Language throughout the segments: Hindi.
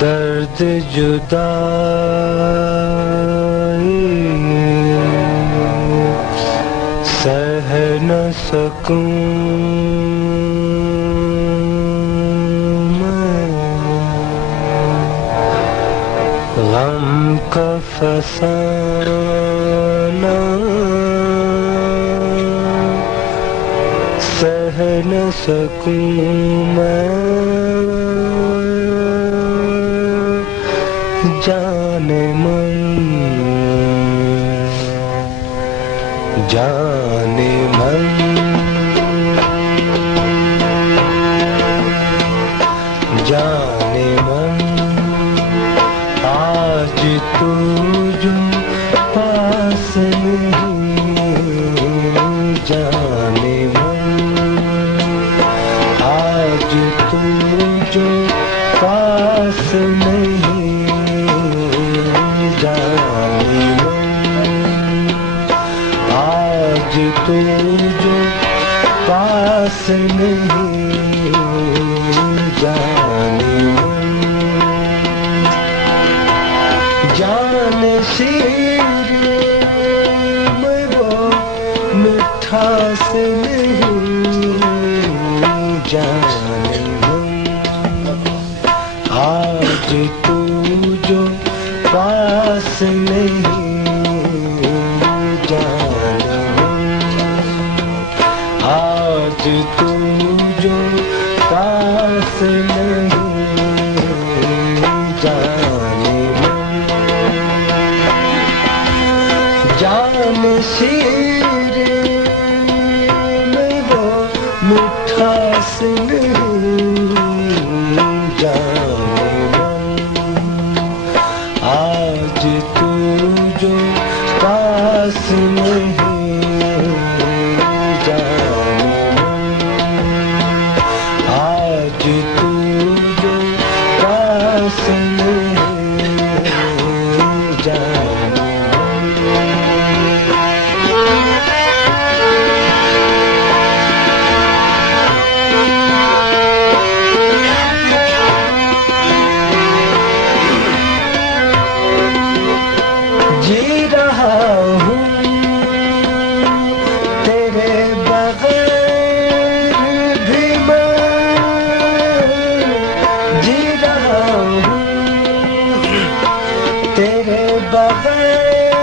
दर्द जुदाई सह न सकूं मैं, गम का फसाना सह न सकूं मैं, जाने मन जाने मन जाने मन, आज तू जो पास नहीं, जाने मन आज तू जो पास नहीं, जाने मन आज तू जो पास नहीं, जाने मन जाने शीर में वो मिठास नहीं, जाने मन आज तू जो पास नहीं, जाने मन आज तू जो पास नहीं, जाने मन जाने शीर में वो मिठास नहीं, जाने मन आज तू जो पास नहीं, जाने मन आज तू जो पास नहीं, जाने जी रहा हूँ तेरे बगैर भी मैं, जी रहा हूँ तेरे बगैर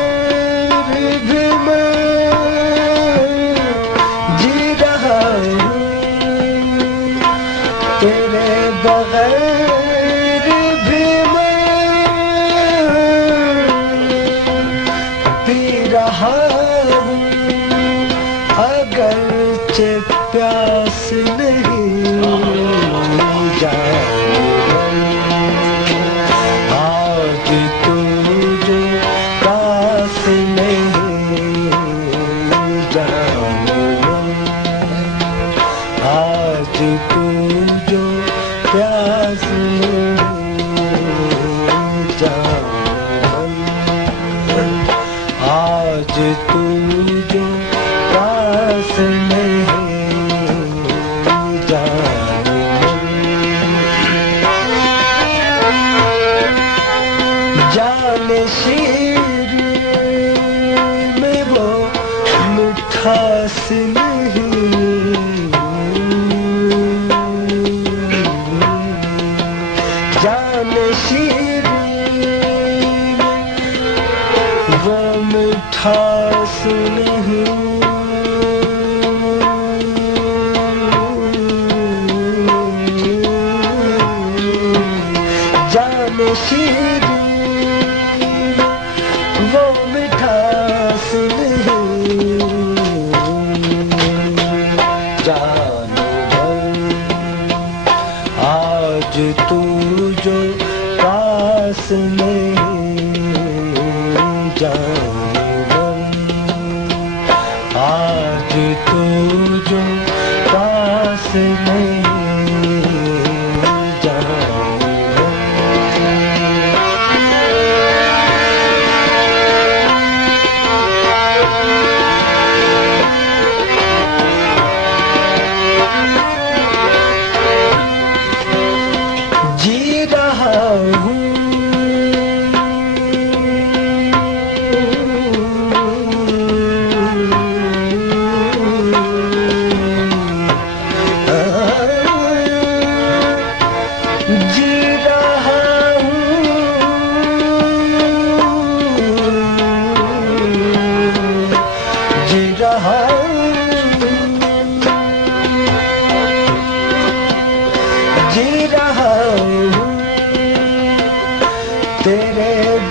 भी मैं, जी रहा हूँ तेरे बगैर भी मैं, पी रहा हूँ अगरचे प्यास नहीं, जाने मन आज तू जो पास नहीं, जाने मन आज तू जो प्यास नहीं, जाने मन आज तू जो पास नहीं, जाने मन जाने शीर में वो मिठास नहीं, जाने शीर में वो मिठास नहीं, जाने शीर वो मिठास नहीं, जाने मन आज तू जो पास नहीं, जाने मन आज तू जो पास नहीं, जाने मन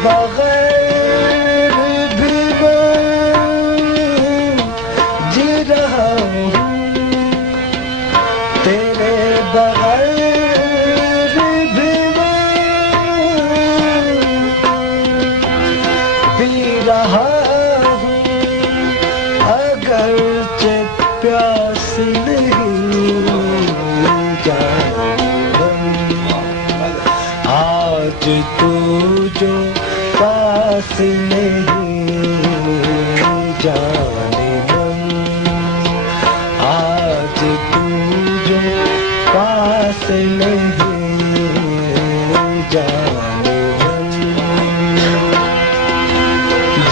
बगैर भी मैं जी रहा हूँ, तेरे बगैर भी मैं पी रहा हूँ, अगरचे प्यास नहीं जानम। आज तू जो पास नहीं जाने मन, आज तू जो पास नहीं जाने मन,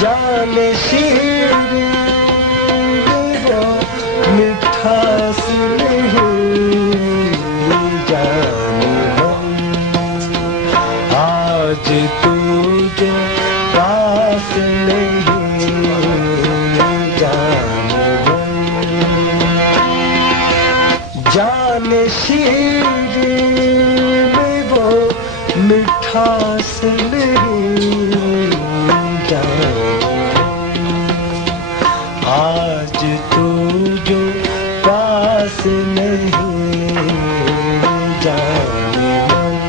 जाने शीरी वो मिठास नहीं जाने मन, आज तू जो पास नहीं जाने मन, जाने शीरी में वो मिठास नहीं जाने मन, आज तू जो पास नहीं जाने मन,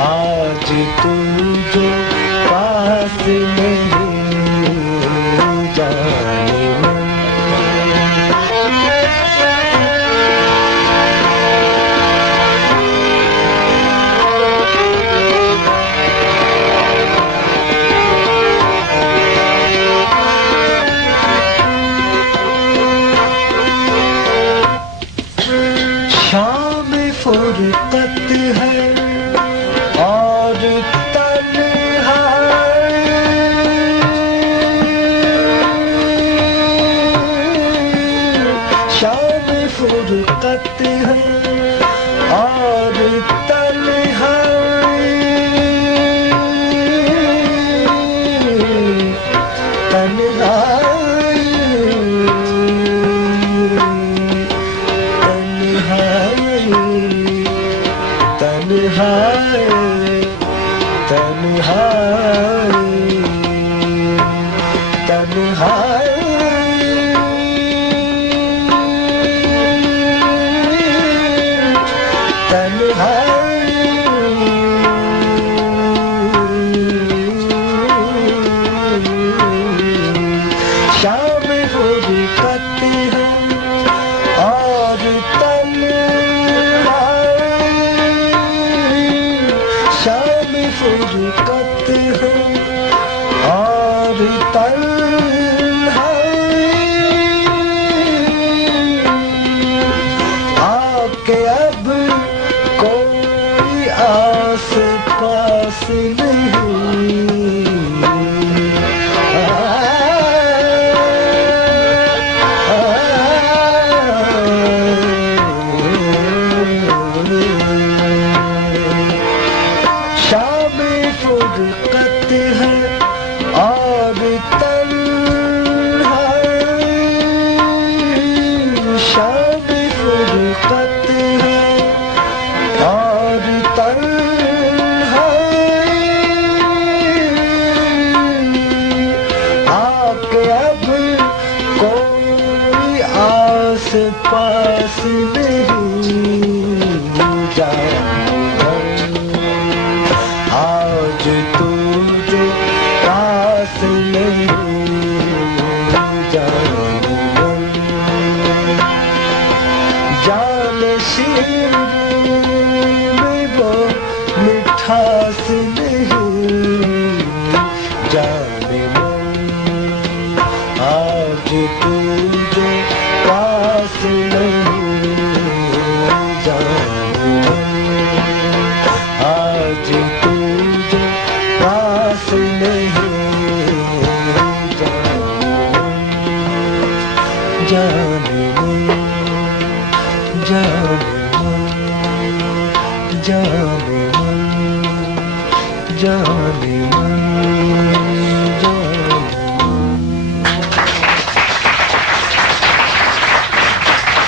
आज तू जो पास नहीं जाने मन। शाम फुरकत है और तन्हाई, शाम फुरकत है और तन्हाई, तन्हाई तन्हाई तन्हाई तन्हाई शाम फुरकत है और शाम फुरकत है और तन्हाई, आके अब कोई आस पास नहीं, शाम फुरकत है और तन्हाई, शाम फुरकत है और तन्हाई, आके अब कोई आस पास नहीं जाने, आज तू जो पास नहीं जाने मन, जाने शीरी में वो मिठास नहीं जाने मन, आज तू जो पास नहीं जाने मन, आज तू जो पास नहीं जाने मन, जाने मन, जाने मन, जाने मन।